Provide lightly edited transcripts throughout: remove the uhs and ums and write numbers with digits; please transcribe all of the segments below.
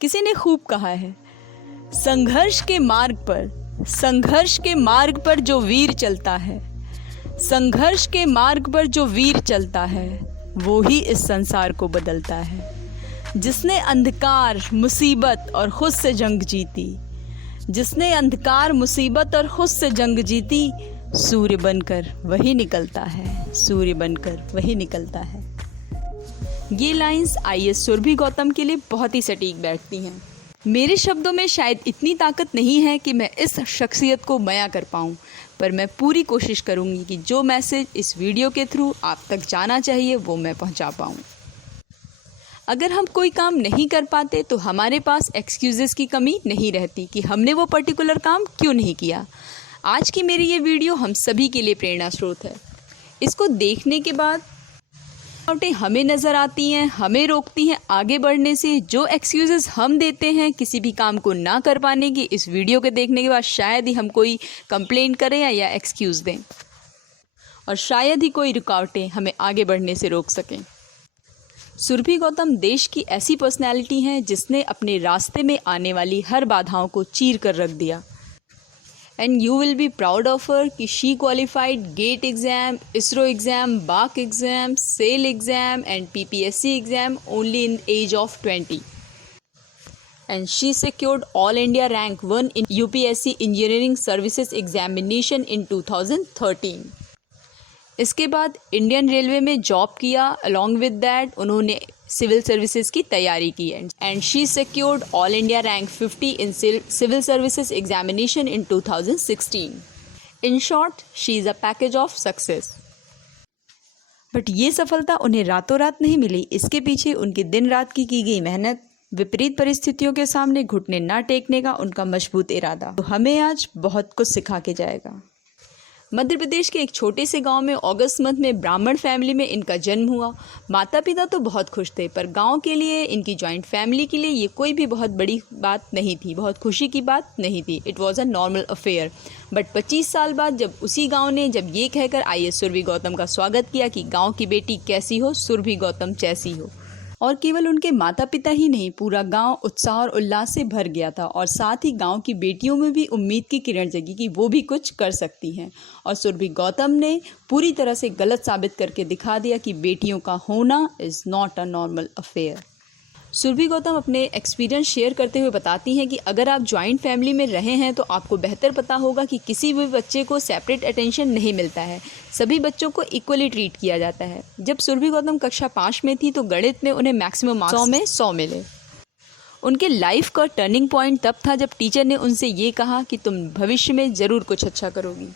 किसी ने खूब कहा है, संघर्ष के मार्ग पर जो वीर चलता है, संघर्ष के मार्ग पर जो वीर चलता है, वो ही इस संसार को बदलता है। जिसने अंधकार, मुसीबत और खुद से जंग जीती, जिसने अंधकार, मुसीबत और खुद से जंग जीती, सूर्य बनकर वही निकलता है, सूर्य बनकर वही निकलता है। ये लाइंस आईएएस सुरभि गौतम के लिए बहुत ही सटीक बैठती हैं। मेरे शब्दों में शायद इतनी ताकत नहीं है कि मैं इस शख्सियत को बयां कर पाऊं, पर मैं पूरी कोशिश करूंगी कि जो मैसेज इस वीडियो के थ्रू आप तक जाना चाहिए वो मैं पहुंचा पाऊं। अगर हम कोई काम नहीं कर पाते तो हमारे पास एक्सक्यूज़ेस की कमी नहीं रहती कि हमने वो पर्टिकुलर काम क्यों नहीं किया। आज की मेरी ये वीडियो हम सभी के लिए प्रेरणा स्रोत है। इसको देखने के बाद हमें नज़र आती हैं, हमें रोकती हैं आगे बढ़ने से। जो एक्सक्यूज़ेस हम देते हैं किसी भी काम को ना कर पाने की, इस वीडियो के देखने के बाद शायद ही हम कोई कंप्लेंट करें या एक्सक्यूज़ दें, और शायद ही कोई रुकावटें हमें आगे बढ़ने से रोक सकें। सुरभि गौतम देश की ऐसी पर्सनैलिटी हैं जिसने अपने रास्ते में आने वाली हर बाधाओं को चीर कर रख दिया। And you will be proud of her कि she qualified GATE exam, ISRO exam, BAC exam, SAIL exam and PPSC exam only in the age of 20. And she secured All India rank 1 in UPSC Engineering Services examination in 2013. इसके बाद Indian railway में job किया। Along with that उन्होंने civil services की तैयारी की and she secured all India rank 50 in civil services examination in 2016। In short, she is a package of success. But ये सफलता उन्हें रातों रात नहीं मिली। इसके पीछे उनकी दिन रात की गई मेहनत, विपरीत परिस्थितियों के सामने घुटने ना टेकने का उनका मजबूत इरादा तो हमें आज बहुत कुछ सिखा के जाएगा। मध्य प्रदेश के एक छोटे से गांव में अगस्त मंथ में ब्राह्मण फैमिली में इनका जन्म हुआ। माता पिता तो बहुत खुश थे, पर गांव के लिए, इनकी जॉइंट फैमिली के लिए ये कोई भी बहुत बड़ी बात नहीं थी, बहुत खुशी की बात नहीं थी। It was a normal affair. But 25 साल बाद जब उसी गांव ने जब ये कहकर आईएएस सुरभि गौतम का स्वागत किया कि गाँव की बेटी कैसी हो, सुरभि गौतम जैसी हो, और केवल उनके माता पिता ही नहीं, पूरा गांव उत्साह और उल्लास से भर गया था। और साथ ही गांव की बेटियों में भी उम्मीद की किरण जगी कि वो भी कुछ कर सकती हैं। और सुरभि गौतम ने पूरी तरह से गलत साबित करके दिखा दिया कि बेटियों का होना is not a normal affair. Surabhi Gautam अपने एक्सपीरियंस शेयर करते हुए बताती हैं कि अगर आप जॉइंट फैमिली में रहे हैं तो आपको बेहतर पता होगा कि किसी भी बच्चे को सेपरेट अटेंशन नहीं मिलता है, सभी बच्चों को इक्वली ट्रीट किया जाता है। जब सुरभि गौतम कक्षा 5 में थी तो गणित में उन्हें मैक्सिमम मार्क्स 100 में 100 मिले। उनके लाइफ का टर्निंग पॉइंट तब था जब टीचर ने उनसे ये कहा कि तुम भविष्य में ज़रूर कुछ अच्छा करोगी।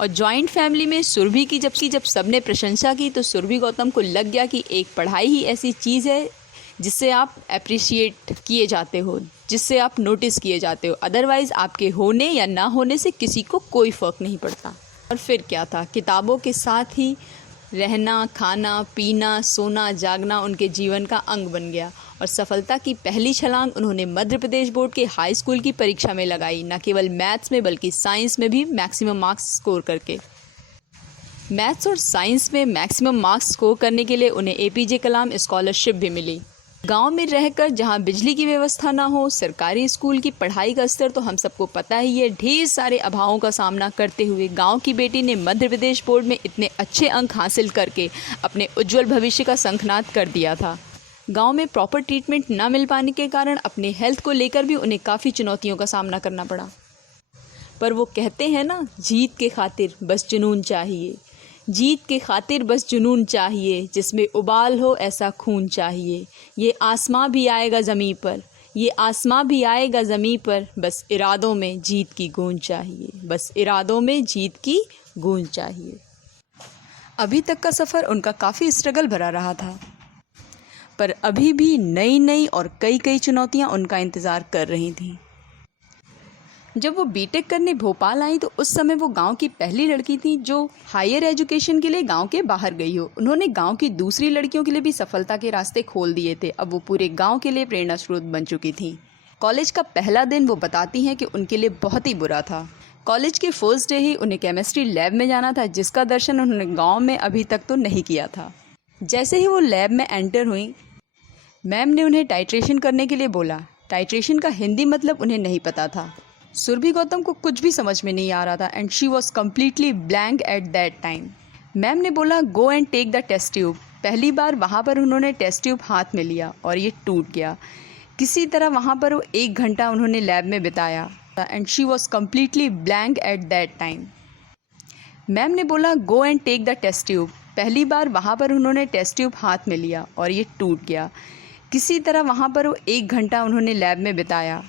और जॉइंट फैमिली में सुरभि की जब सबने प्रशंसा की तो सुरभि गौतम को लग गया कि एक पढ़ाई ही ऐसी चीज़ है जिससे आप अप्रिशिएट किए जाते हो, जिससे आप नोटिस किए जाते हो। अदरवाइज़ आपके होने या ना होने से किसी को कोई फ़र्क नहीं पड़ता। और फिर क्या था, किताबों के साथ ही रहना, खाना, पीना, सोना, जागना उनके जीवन का अंग बन गया। और सफलता की पहली छलांग उन्होंने मध्य प्रदेश बोर्ड के हाई स्कूल की परीक्षा में लगाई, न केवल मैथ्स में बल्कि साइंस में भी मैक्सिमम मार्क्स स्कोर करके। मैथ्स और साइंस में मैक्सिमम मार्क्स स्कोर करने के लिए उन्हें एपीजे कलाम स्कॉलरशिप भी मिली। गांव में रहकर जहां बिजली की व्यवस्था ना हो, सरकारी स्कूल की पढ़ाई का स्तर तो हम सबको पता ही है, ढेर सारे अभावों का सामना करते हुए गांव की बेटी ने मध्य प्रदेश बोर्ड में इतने अच्छे अंक हासिल करके अपने उज्जवल भविष्य का शंखनाद कर दिया था। गांव में प्रॉपर ट्रीटमेंट ना मिल पाने के कारण अपने हेल्थ को लेकर भी उन्हें काफ़ी चुनौतियों का सामना करना पड़ा। पर वो कहते हैं ना, जीत के खातिर बस जुनून चाहिए, जीत के खातिर बस जुनून चाहिए, जिसमें उबाल हो ऐसा खून चाहिए। ये आसमां भी आएगा ज़मीं पर, ये आसमां भी आएगा ज़मीं पर, बस इरादों में जीत की गूंज चाहिए, बस इरादों में जीत की गूंज चाहिए। अभी तक का सफ़र उनका काफ़ी स्ट्रगल भरा रहा था, पर अभी भी नई नई और कई चुनौतियां उनका इंतज़ार कर रही थीं। जब वो बीटेक करने भोपाल आई तो उस समय वो गांव की पहली लड़की थी जो हायर एजुकेशन के लिए गांव के बाहर गई हो। उन्होंने गांव की दूसरी लड़कियों के लिए भी सफलता के रास्ते खोल दिए थे। अब वो पूरे गांव के लिए प्रेरणा स्रोत बन चुकी थी। कॉलेज का पहला दिन वो बताती हैं कि उनके लिए बहुत ही बुरा था। कॉलेज के फर्स्ट डे ही उन्हें केमिस्ट्री लैब में जाना था, जिसका दर्शन उन्होंने गाँव में अभी तक तो नहीं किया था। जैसे ही वो लैब में एंटर हुई, मैम ने उन्हें टाइट्रेशन करने के लिए बोला। टाइट्रेशन का हिंदी मतलब उन्हें नहीं पता था। सुरभि गौतम को कुछ भी समझ में नहीं आ रहा था and she was completely blank at that time. Ma'am ने बोला go and take the test tube. पहली बार वहाँ पर उन्होंने टेस्ट ट्यूब हाथ में लिया और ये टूट गया। किसी तरह वहाँ पर वो 1 घंटा उन्होंने लैब में बिताया and she was completely blank at that time. Ma'am ने बोला go and take the test tube. पहली बार वहाँ पर उन्होंने टेस्ट ट्यूब हाथ में लिया और ये टूट गया। किसी तरह वहाँ पर वो 1 घंटा उन्होंने लैब में बिताया।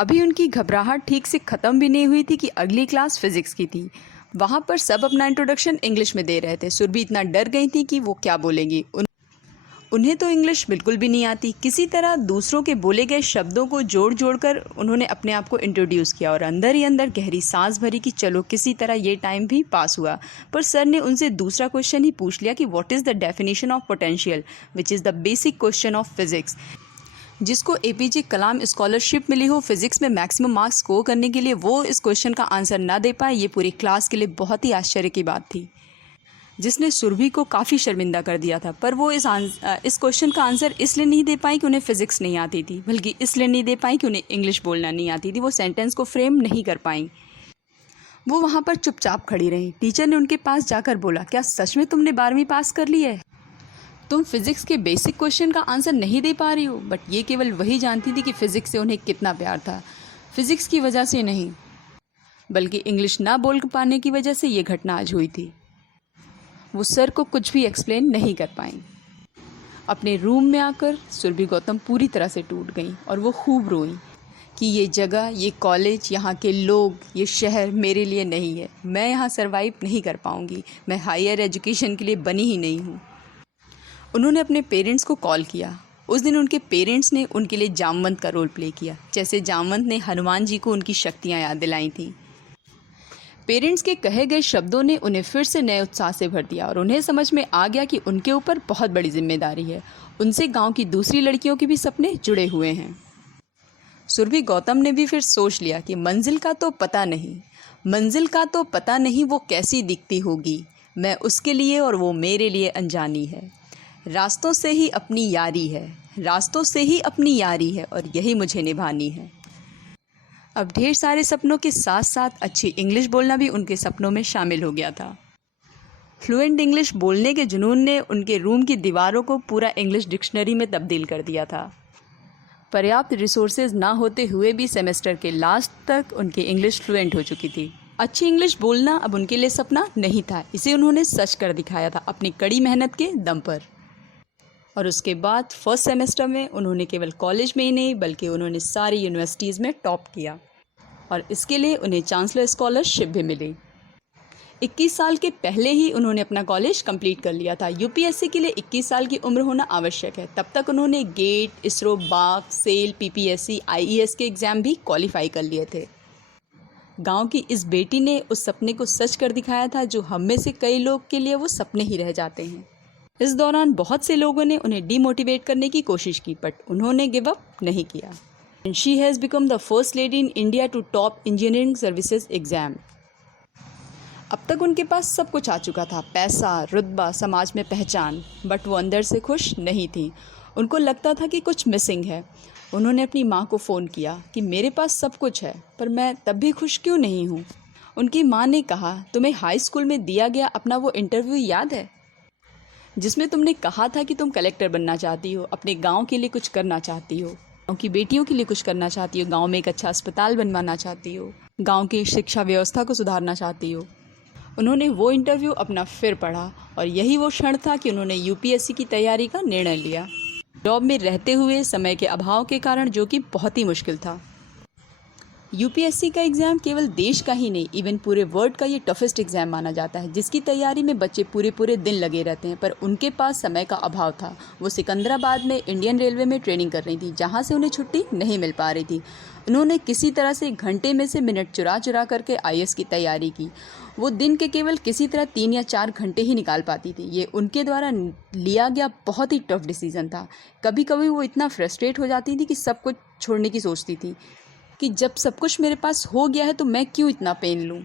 अभी उनकी घबराहट ठीक से ख़त्म भी नहीं हुई थी कि अगली क्लास फिज़िक्स की थी। वहाँ पर सब अपना इंट्रोडक्शन इंग्लिश में दे रहे थे। सुरभि इतना डर गई थी कि वो क्या बोलेंगी। उन्हें तो इंग्लिश बिल्कुल भी नहीं आती। किसी तरह दूसरों के बोले गए शब्दों को जोड़ कर उन्होंने अपने आप को इंट्रोड्यूस किया और अंदर ही अंदर गहरी सांस भरी कि चलो किसी तरह ये टाइम भी पास हुआ। पर सर ने उनसे दूसरा क्वेश्चन ही पूछ लिया कि what is the definition of potential, which is the basic question of physics. जिसको एपीजे कलाम स्कॉलरशिप मिली हो फिज़िक्स में मैक्सिमम मार्क्स स्कोर करने के लिए, वो इस क्वेश्चन का आंसर ना दे पाए, ये पूरी क्लास के लिए बहुत ही आश्चर्य की बात थी, जिसने सुरभि को काफ़ी शर्मिंदा कर दिया था। पर वो इस क्वेश्चन का आंसर इसलिए नहीं दे पाई कि उन्हें फ़िज़िक्स नहीं आती थी, बल्कि इसलिए नहीं दे पाई कि उन्हें इंग्लिश बोलना नहीं आती थी। वो सेंटेंस को फ्रेम नहीं कर पाई। वो वहाँ पर चुपचाप खड़ी रहीं। टीचर ने उनके पास जाकर बोला, क्या सच में तुमने 12वीं पास कर ली है? तुम फिज़िक्स के बेसिक क्वेश्चन का आंसर नहीं दे पा रही हो। बट ये केवल वही जानती थी कि फ़िज़िक्स से उन्हें कितना प्यार था। फ़िज़िक्स की वजह से नहीं, बल्कि इंग्लिश ना बोल पाने की वजह से ये घटना आज हुई थी। वो सर को कुछ भी एक्सप्लेन नहीं कर पाई। अपने रूम में आकर सुरभि गौतम पूरी तरह से टूट गई और वो खूब रोई कि ये जगह, ये कॉलेज, यहाँ के लोग, ये शहर मेरे लिए नहीं है। मैं यहाँ सर्वाइव नहीं कर पाऊँगी। मैं हायर एजुकेशन के लिए बनी ही नहीं हूँ। उन्होंने अपने पेरेंट्स को कॉल किया। उस दिन उनके पेरेंट्स ने उनके लिए जामवंत का रोल प्ले किया, जैसे जामवंत ने हनुमान जी को उनकी शक्तियाँ याद दिलाई थीं। पेरेंट्स के कहे गए शब्दों ने उन्हें फिर से नए उत्साह से भर दिया और उन्हें समझ में आ गया कि उनके ऊपर बहुत बड़ी जिम्मेदारी है। उनसे गांव की दूसरी लड़कियों के भी सपने जुड़े हुए हैं। सुरभि गौतम ने भी फिर सोच लिया कि मंजिल का तो पता नहीं वो कैसी दिखती होगी। मैं उसके लिए और वो मेरे लिए अनजानी है। रास्तों से ही अपनी यारी है और यही मुझे निभानी है। अब ढेर सारे सपनों के साथ साथ अच्छी इंग्लिश बोलना भी उनके सपनों में शामिल हो गया था। फ्लुएंट इंग्लिश बोलने के जुनून ने उनके रूम की दीवारों को पूरा इंग्लिश डिक्शनरी में तब्दील कर दिया था। पर्याप्त रिसोर्सेज ना होते हुए भी सेमेस्टर के लास्ट तक उनकी इंग्लिश फ्लुएंट हो चुकी थी। अच्छी इंग्लिश बोलना अब उनके लिए सपना नहीं था, इसे उन्होंने सच कर दिखाया था अपनी कड़ी मेहनत के दम पर। और उसके बाद फर्स्ट सेमेस्टर में उन्होंने केवल कॉलेज में ही नहीं बल्कि उन्होंने सारी यूनिवर्सिटीज़ में टॉप किया और इसके लिए उन्हें चांसलर स्कॉलरशिप भी मिली। 21 साल के पहले ही उन्होंने अपना कॉलेज कंप्लीट कर लिया था। यूपीएससी के लिए 21 साल की उम्र होना आवश्यक है। तब तक उन्होंने गेट, इसरो, बाक, सेल, पीपीएससी, आईईएस के एग्ज़ाम भी क्वालिफाई कर लिए थे। गांव की इस बेटी ने उस सपने को सच कर दिखाया था जो हम में से कई लोग के लिए वो सपने ही रह जाते हैं। इस दौरान बहुत से लोगों ने उन्हें डीमोटिवेट करने की कोशिश की, बट उन्होंने गिव अप नहीं किया। And she has become the first lady in India to top engineering services exam. अब तक उनके पास सब कुछ आ चुका था, पैसा, रुतबा, समाज में पहचान, बट वो अंदर से खुश नहीं थी। उनको लगता था कि कुछ मिसिंग है। उन्होंने अपनी माँ को फ़ोन किया कि मेरे पास सब कुछ है पर मैं तब भी खुश क्यों नहीं हूँ। उनकी माँ ने कहा, तुम्हें हाई स्कूल में दिया गया अपना वो इंटरव्यू याद है जिसमें तुमने कहा था कि तुम कलेक्टर बनना चाहती हो, अपने गांव के लिए कुछ करना चाहती हो, गांव की बेटियों के लिए कुछ करना चाहती हो, गांव में एक अच्छा अस्पताल बनवाना चाहती हो, गांव की शिक्षा व्यवस्था को सुधारना चाहती हो। उन्होंने वो इंटरव्यू अपना फिर पढ़ा और यही वो क्षण था कि उन्होंने यूपीएससी की तैयारी का निर्णय लिया, जॉब में रहते हुए समय के अभाव के कारण, जो कि बहुत ही मुश्किल था। यूपीएससी का एग्ज़ाम केवल देश का ही नहीं, इवन पूरे वर्ल्ड का ये टफेस्ट एग्ज़ाम माना जाता है, जिसकी तैयारी में बच्चे पूरे दिन लगे रहते हैं। पर उनके पास समय का अभाव था। वो सिकंदराबाद में इंडियन रेलवे में ट्रेनिंग कर रही थी, जहाँ से उन्हें छुट्टी नहीं मिल पा रही थी। उन्होंने किसी तरह से घंटे में से मिनट चुरा करके आईएएस की तैयारी की। वो दिन के केवल किसी तरह 3 या 4 घंटे ही निकाल पाती थी। ये उनके द्वारा लिया गया बहुत ही टफ डिसीज़न था। कभी कभी वो इतना फ्रस्ट्रेट हो जाती थी कि सब कुछ छोड़ने की सोचती थी कि जब सब कुछ मेरे पास हो गया है तो मैं क्यों इतना पेन लूँ।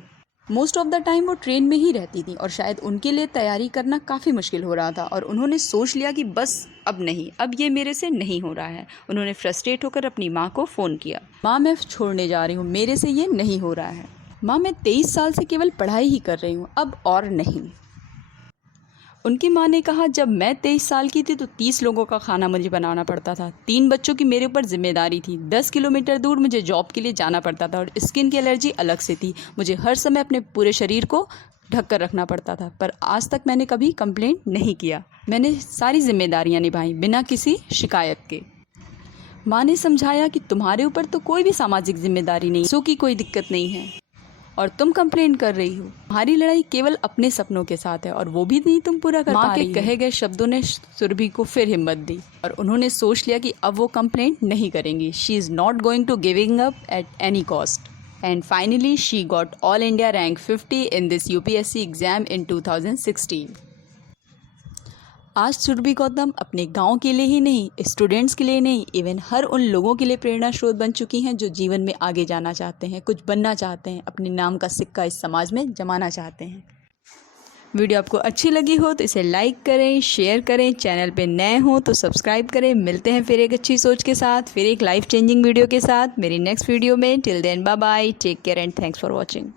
मोस्ट ऑफ द टाइम वो ट्रेन में ही रहती थी और शायद उनके लिए तैयारी करना काफ़ी मुश्किल हो रहा था और उन्होंने सोच लिया कि बस अब नहीं, अब ये मेरे से नहीं हो रहा है। उन्होंने फ्रस्ट्रेट होकर अपनी माँ को फ़ोन किया, माँ मैं छोड़ने जा रही हूँ, मेरे से ये नहीं हो रहा है। माँ मैं 23 साल से केवल पढ़ाई ही कर रही हूँ, अब और नहीं। उनकी माँ ने कहा जब मैं 23 साल की थी तो 30 लोगों का खाना मुझे बनाना पड़ता था, 3 बच्चों की मेरे ऊपर जिम्मेदारी थी, 10 किलोमीटर दूर मुझे जॉब के लिए जाना पड़ता था और स्किन की एलर्जी अलग से थी, मुझे हर समय अपने पूरे शरीर को ढक कर रखना पड़ता था। पर आज तक मैंने कभी कंप्लेंट नहीं किया, मैंने सारी जिम्मेदारियाँ निभाई बिना किसी शिकायत के। माँ ने समझाया कि तुम्हारे ऊपर तो कोई भी सामाजिक जिम्मेदारी नहीं, सो की कोई दिक्कत नहीं है और तुम कंप्लेन कर रही हो। तुम्हारी लड़ाई केवल अपने सपनों के साथ है और वो भी नहीं तुम पूरा कर पा रही हो। माँ के कहे गए शब्दों ने सुरभि को फिर हिम्मत दी और उन्होंने सोच लिया कि अब वो कंप्लेंट नहीं करेंगी। She is not going to giving up at any cost and finally she got all India rank 50 in this UPSC exam in 2016। आज सुरभि गौतम अपने गांव के लिए ही नहीं, स्टूडेंट्स के लिए नहीं, इवन हर उन लोगों के लिए प्रेरणा स्रोत बन चुकी हैं जो जीवन में आगे जाना चाहते हैं, कुछ बनना चाहते हैं, अपने नाम का सिक्का इस समाज में जमाना चाहते हैं। वीडियो आपको अच्छी लगी हो तो इसे लाइक करें, शेयर करें, चैनल पे नए हो तो सब्सक्राइब करें। मिलते हैं फिर एक अच्छी सोच के साथ, फिर एक लाइफ चेंजिंग वीडियो के साथ मेरी नेक्स्ट वीडियो में। Till then bye bye, take care and thanks for watching.